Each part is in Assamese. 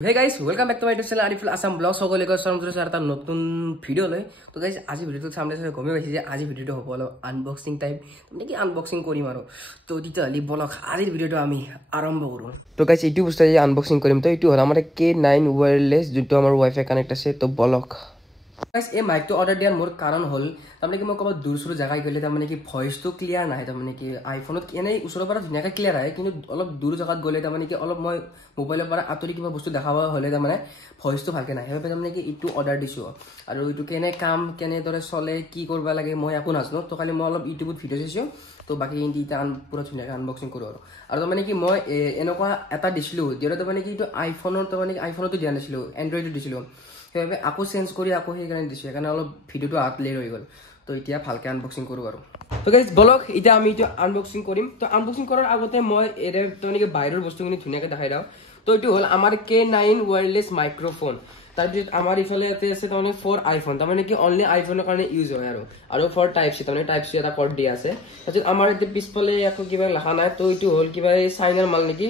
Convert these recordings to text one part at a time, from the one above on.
Hey guys, welcome back to my YouTube channel Ariful Assam Vlog. সকলে কষ্টমজুৰ এটা নতুন ভিডিও লৈ তো গাইস আজি ভিডিওটো সামনে আছে গমে পাইছে যে আজি ভিডিওটো হ'ব আনবক্সিং টাইপ মানে কি আনবক্সিং কৰিম আৰু তো তেতিয়ালি বলক আজিৰ ভিডিওটো আমি আৰম্ভ কৰো তো গাইস এইটো বস্তু আজি আনবক্সিং কৰিম তো এইটো হ'ল আমাৰ K9 wireless যোনটো আমাৰ ওয়াইফাই কানেক্ট আছে তো বলক গাইস এই মাইকটো অৰ্ডাৰ দিয়াৰ মোৰ কাৰণ হ'ল তাৰমানে কি মই ক'ব দূৰ জায়গায় গ'লে তাৰমানে কি ভয়েসটো ক্লিয়াৰ নাহে তাৰমানে কি আইফোনত এনে ওচৰৰ পৰা ধুনীয়াকৈ ক্লিয়াৰ আহে কিন্তু অলপ দূৰ জায়গাত গ'লে তাৰমানে কি অলপ মই মোবাইলৰ পৰা আঁতৰি কিবা বস্তু দেখাব হ'লে তাৰমানে ভয়েসটো ভালকৈ নাহে সেইবাবে তাৰমানে কি এইটো অৰ্ডাৰ দিছোঁ আৰু এইটো কেনেদৰে চলে কি কৰিব লাগে মই একো নাজানো তো খালি মই অলপ ইউটিউবত ভিডিঅ' চাইছোঁ তো বাকী এতিয়া পুৰা ধুনীয়াকৈ আনবক্সিং কৰোঁ আৰু তাৰমানে কি মই এনেকুৱা এটা দিছিলোঁ যিহেতু তাৰমানে কি এইটো আইফোনতো দিয়া নাছিলোঁ এণ্ড্ৰইডত দিছিলোঁ সেইবাবে আকৌ চেঞ্জ কৰি আকৌ সেইকাৰণে দিছোঁ সেইকাৰণে অলপ ভিডিঅ'টো লেট হৈ গ'ল তো এতিয়া ভালকৈ আনবক্সিং কৰোঁ আৰু তো গাইজ বলক এতিয়া আমি এইটো আনবক্সিং কৰিম তো আনবক্সিং কৰাৰ আগতে মই তাৰমানে কি বাহিৰৰ বস্তুখিনি ধুনীয়াকৈ দেখাই দিওঁ তো এইটো হ'ল আমাৰ K9 wireless মাইক্ৰফোন তাৰপিছত আমাৰ ইফালে ইয়াতে আছে তাৰমানে ফৰ আইফোন তাৰমানে কি অনলি আইফোনৰ কাৰণে ইউজ হয় আৰু ফৰ টাইপ চি তাৰমানে টাইপ চি এটা কৰ্ড দিয়া আছে তাৰপিছত আমাৰ এতিয়া পিছফালে একো কিবা লেখা নাই তো এইটো হ'ল কিবা চাইনাৰ মাল নেকি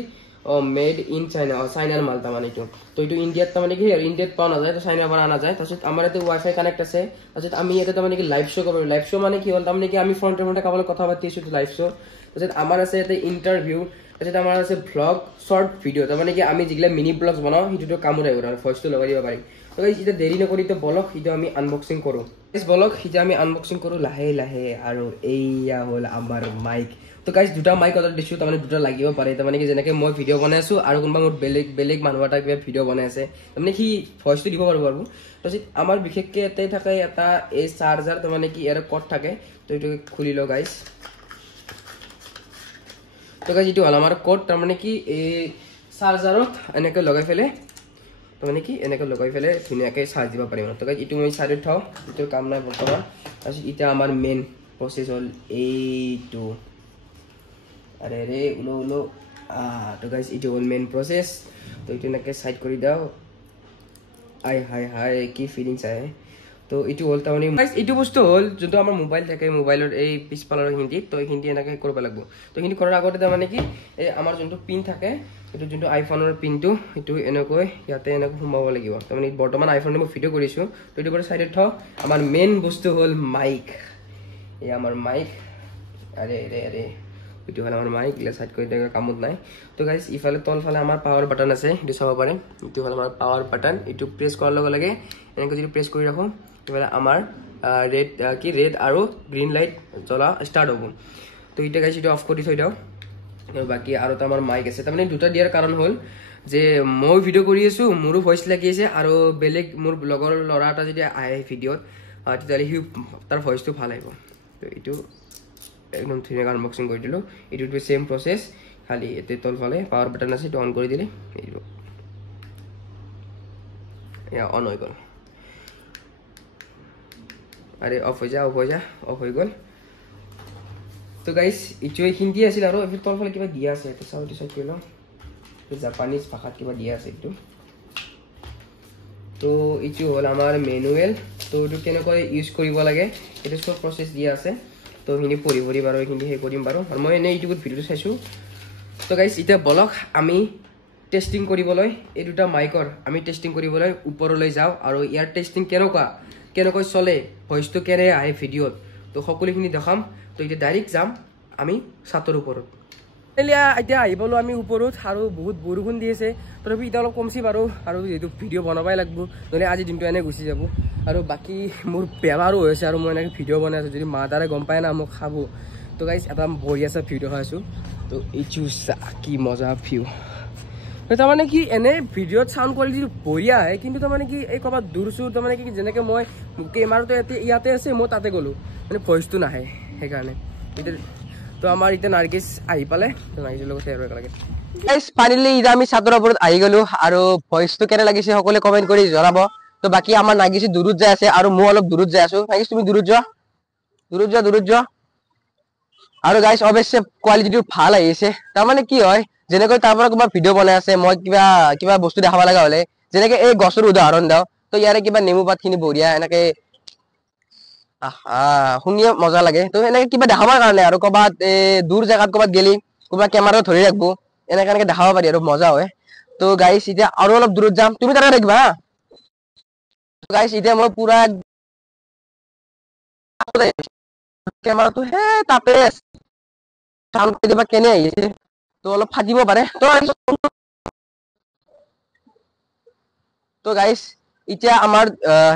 মেড ইন চাইনা চাইনাৰ মাল তাৰমানে এইটো তো এইটো ইণ্ডিয়াত তাৰমানে কি ইণ্ডিয়াত পোৱা নাযায় তো চাইনাৰ পৰা অনা যায় তাৰপিছত আমাৰ ইয়াতে ৱাইফাই কানেক্ট আছে তাৰপিছত আমি ইয়াতে তাৰমানে কি লাইভ শ্ব' কৰিব লাইভ শ্ব' মানে কি হ'ল তাৰমানে কি আমি ফ্ৰণ্টে কাৰোবাৰ কথা পাতি আছোঁ লাইভ শ্ব' তাৰপিছত আমাৰ আছে ইয়াতে ইণ্টাৰভিউ তাৰপিছত আমাৰ আছে ভ্লগ শ্বৰ্ট ভিডিঅ' তাৰমানে কি আমি যিগিলা মিনি ব্লগছ বনাওঁ সেইটোতো কামত আহিব আৰু ভইচটো লগাই দিব পাৰিম তো এতিয়া দেৰি নকৰি তো বলক সেইটো আমি আনবক্সিং কৰোঁ বলক সেইটো আমি আনবক্সিং কৰোঁ লাহে লাহে আৰু এইয়া হ'ল আমাৰ মাইক তো গাইজ দুটা মাইক অৰ্ডাৰ দিছোঁ তাৰমানে দুটা লাগিব পাৰে তাৰমানে কি যেনেকৈ মই ভিডিঅ' বনাই আছোঁ আৰু কোনোবা মোৰ বেলেগ মানুহ এটা কিবা ভিডিঅ' বনাই আছে তাৰমানে সি ভইচটো দিব পাৰিব আৰু তাৰপিছত আমাৰ বিশেষকৈ ইয়াতে থাকে এটা এই চাৰ্জাৰ তাৰমানে কি ইয়াৰ কৰ্ড থাকে তো এইটো খুলি লওঁ গাইজ তো গাইজ এইটো হ'ল আমাৰ কৰ্ড তাৰমানে কি এই চাৰ্জাৰত এনেকৈ লগাই পেলাই তাৰমানে কি এনেকৈ লগাই পেলাই ধুনীয়াকৈ চাৰ্জ দিব পাৰিম তো গাইজ এইটো মই চাইডত থওঁ এইটোৰ কাম নাই বৰ্তমান তাৰপিছত এতিয়া আমাৰ মেইন প্ৰচেছ হ'ল এইটো আৰে ৰে উলো তো গাইজ এইটো হ'ল মেইন প্ৰচেছ তো এইটো এনেকৈ চাইড কৰি দিওঁ হাই কি ফিলিংছ আহে তো এইটো হ'ল তাৰমানে গাইজ এইটো বস্তু হ'ল যোনটো আমাৰ মোবাইল থাকে মোবাইলৰ এই পিছফালৰ হিন্দীত তো এইখিনি এনেকৈ কৰিব লাগিব তো এইখিনি কৰাৰ আগতে তাৰমানে কি এই আমাৰ যোনটো পিন থাকে এইটো যোনটো আইফোনৰ পিনটো সেইটো এনেকৈ ইয়াতে এনেকৈ সোমাব লাগিব তাৰমানে বৰ্তমান আইফোনটো মই ভিডিঅ' কৰিছোঁ তো এইটো পৰা চাইডত থওঁ আমাৰ মেইন বস্তু হ'ল মাইক এই আমাৰ মাইক আৰে এইটো হ'ল আমাৰ মাইক ইলা চাইড কৰি দিয়া কামত নাই তো গাইজ ইফালে তলফালে আমাৰ পাৱাৰ বাটন আছে এইটো চাব পাৰে এইটো হ'ল আমাৰ পাৱাৰ বাটন এইটো প্ৰেছ কৰাৰ লগে লগে এনেকৈ যদি প্ৰেছ কৰি ৰাখোঁ তেতিয়াহ'লে আমাৰ ৰেড আৰু গ্ৰীণ লাইট জ্বলা ষ্টাৰ্ট হ'ব তো এতিয়া গাইজ এইটো অফ কৰি থৈ দিওঁ বাকী আৰু এটা আমাৰ মাইক আছে তাৰমানে দুটা দিয়াৰ কাৰণ হ'ল যে মই ভিডিঅ' কৰি আছোঁ মোৰো ভইচ লাগি আছে আৰু বেলেগ মোৰ লগৰ ল'ৰা এটা যদি আহে ভিডিঅ'ত তেতিয়াহ'লে সি তাৰ ভইচটো ভাল আহিব তো এইটো একদম ধুনীয়াকৈ আনবক্সিং কৰি দিলোঁ এইটোতো চেম প্ৰচেছ খালি এতে তলফালে পাৱাৰ বাটন আছে এইটো অন কৰি দিলে এইটো এয়া অন হৈ গ'ল আৰে অফ হৈ গ'ল তো গাইজ এইটো হিন্দী আছিল আৰু এইটো তলফালে কিবা দিয়া আছে এইটো চাওঁ চাই কৰি লওঁ জাপানীজ ভাষাত কিবা দিয়া আছে এইটো তো এইটো হ'ল আমাৰ মেনুৱেল তো এইটো কেনেকৈ ইউজ কৰিব লাগে এইটো চব প্ৰচেছ দিয়া আছে তো এইখিনি পঢ়ি বাৰু এইখিনি সেই কৰিম বাৰু আৰু মই এনেই ইউটিউবত ভিডিঅ'টো চাইছোঁ তো গাইজ এতিয়া বলক আমি টেষ্টিং কৰিবলৈ এই দুটা মাইকৰ আমি টেষ্টিং কৰিবলৈ ওপৰলৈ যাওঁ আৰু ইয়াৰ টেষ্টিং কেনেকৈ চলে ভইচটো কেনে আহে ভিডিঅ'ত তো সকলোখিনি দেখাম তো এতিয়া ডাইৰেক্ট যাম আমি ছাতৰ ওপৰত এতিয়া আহিবলৈ আমি ওপৰত আৰু বহুত বৰষুণ দি আছে তথাপি এতিয়া অলপ কমছি বাৰু আৰু যিহেতু ভিডিঅ' বনাবই লাগিব নহ'লে আজি দিনটো এনেই গুচি যাব আৰু বাকী মোৰ বেমাৰো হৈ আছে আৰু মই এনেকৈ ভিডিঅ' বনাই আছোঁ যদি মা তাৰে গম পায় না মোক খাব তো গাইজ এটা বঢ়িয়া আছে ভিডিঅ' খাই আছোঁ তো এইটো কি মজা ভিউ তাৰমানে কি এনে ভিডিঅ'ত চাউণ্ড কোৱালিটিটো বঢ়িয়া আহে কিন্তু তাৰমানে কি এই ক'ৰবাত দূৰ চুৰ তাৰমানে কি যেনেকৈ মই কেমেৰাটো ইয়াতে আছে মই তাতে গ'লোঁ মানে ভইচটো নাহে সেইকাৰণে এতিয়া তো আমাৰ এতিয়া নাৰ্গিছ আহি পালে তো নাৰ্গিছৰ লগত শ্বেয়াৰ কৰিব লাগে গাইজ ফাইনেলি এতিয়া আমি ছাদৰ ওপৰত আহি গ'লোঁ আৰু ভইচটো কেনে লাগিছে সকলোৱে কমেণ্ট কৰি জনাব তো বাকী আমাৰ নাৰ্গিছ দূৰত যাই আছে আৰু মই অলপ দূৰত যাই আছোঁ নাৰ্গিছ তুমি দূৰত যোৱা আৰু গাইজ অৱশ্যে কোৱালিটিটো ভাল আহিছে তাৰমানে কি হয় যেনেকৈ তাৰ পৰা কিবা ভিডিঅ' বনাই আছে মই কিবা বস্তু দেখাব লগা হ'লে যেনেকৈ এই গছৰ উদাহৰণ দিওঁ তো ইয়াৰে কিবা নেমু পাতখিনি বঢ়িয়া এনেকৈ শুনিও মজা লাগে তো এনেকৈ কিবা দেখাবৰ কাৰণে আৰু ক'ৰবাত দূৰ জেগাত ক'ৰবাত গেলি ক'ৰবাত কেমেৰা ধৰি ৰাখব এনেকৈ দেখাব পাৰি আৰু মজা হয় তো গাইস এতিয়া আৰু অলপ দূৰত যাম তুমি তাতে থাকিবা হা গাইস এতিয়া মই পুৰা কেমেৰাটো হে তাতে চাউণ্ড দিবা কেনে আহিছে তো অলপ ফাটিব পাৰে তো গাইস এতিয়া আমাৰ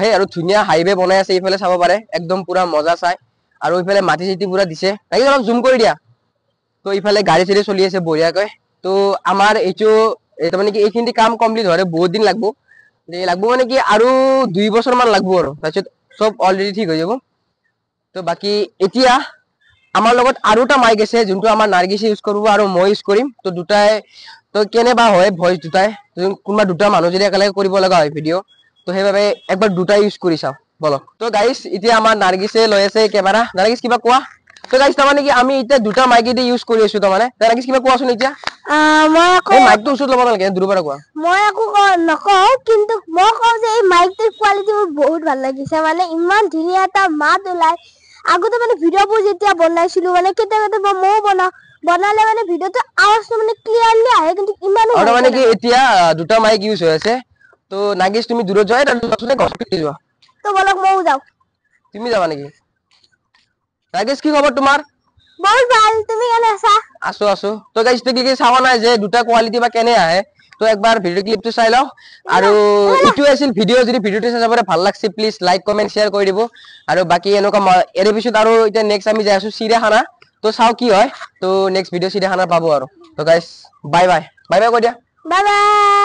হে আৰু ধুনীয়া হাইৱে বনাই আছে এইফালে চাব পাৰে একদম পুৰা মজা চাই আৰু এইফালে মাটি চিটি পুৰা দিছে গাইস অলপ জুম কৰি দিয়া তো এইফালে গাড়ী চাড়ী চলি আছে বঢ়িয়াকৈ তো আমাৰ এইটো তাৰমানে কি এইখিনি কাম কমপ্লিট হয় বহুত দিন লাগব মানে কি আৰু 2 বছৰ মান লাগব আৰু তাৰপিছত সব অলৰেডি ঠিক হৈ যাব তো বাকি এতিয়া আমাৰ লগত আৰু এটা মাইক আছে যোনটো আমাৰ নাৰ্গিছে ইউজ কৰিব আৰু মই ইউজ কৰিম তো দুটাই তো কেনেবা হয় ভয়েস দুটাই কোনবা দুটা মানুহ যদি একেলগে কৰিব লগা হয় ভিডিও তো সেইভাবে একবাৰ দুটা ইউজ কৰি চাও বলো তো গাইস এতিয়া আমাৰ নাৰ্গিছে লৈ আছে কেমেৰা নাৰ্গিছ কিবা কোৱা তো গাইস তাৰমানে কি আমি এতিয়া দুটা মাইকে দি ইউজ কৰি আছো তাৰমানে নাৰ্গিছ কিবা কোৱাচোন এতিয়া মই আকৌ এই মাইকটো উচত ল'ব নালাগে দূৰৰ পৰা কোৱা মই আকৌ নকও কিন্তু মই কও যে এই মাইকটোৰ কোৱালিটি মোৰ বহুত ভাল লাগিছে মানে ইমান ধুনীয়া এটা মাত ওলাই আগতে মানে ভিডিওবোৰ যেতিয়া বনাইছিলো মানে কেতিয়াবা মই বনালে মানে ভিডিওটো আৱাজটো মানে ক্লিয়াৰলি আহে কিন্তু ইমানো আৰু মানে কি এতিয়া দুটা মাইক ইউজ হৈ আছে তো নাগিছ তুমি দূৰত যোৱা তাৰপিছত গছতে যোৱা তো বলক মও যাও তুমি যাবা নেকি নাগিছ কি খবৰ তোমাৰ বহুত ভাল তুমি কেনে আছা আছো তো গাইস তো কি চাৱা নাই যে দুটা কোৱালিটি বা কেনে আহে তো একবাৰ ভিডিও ক্লিপটো চাই লও আৰু ইটো আছিল ভিডিও যদি ভিডিওটো চাই যাবৰে ভাল লাগছে প্লিজ লাইক কমেন্ট শেয়াৰ কৰি দিব আৰু বাকি এনেকুৱা এৰ পিছত আৰু এতিয়া নেক্সট আমি যাই আছো চিৰিয়াখানা তো চাও কি হয় তো নেক্সট ভিডিও চিৰিয়াখানা পাবো আৰু তো গাইস বাই বাই কৈ দিয়া বাই বাই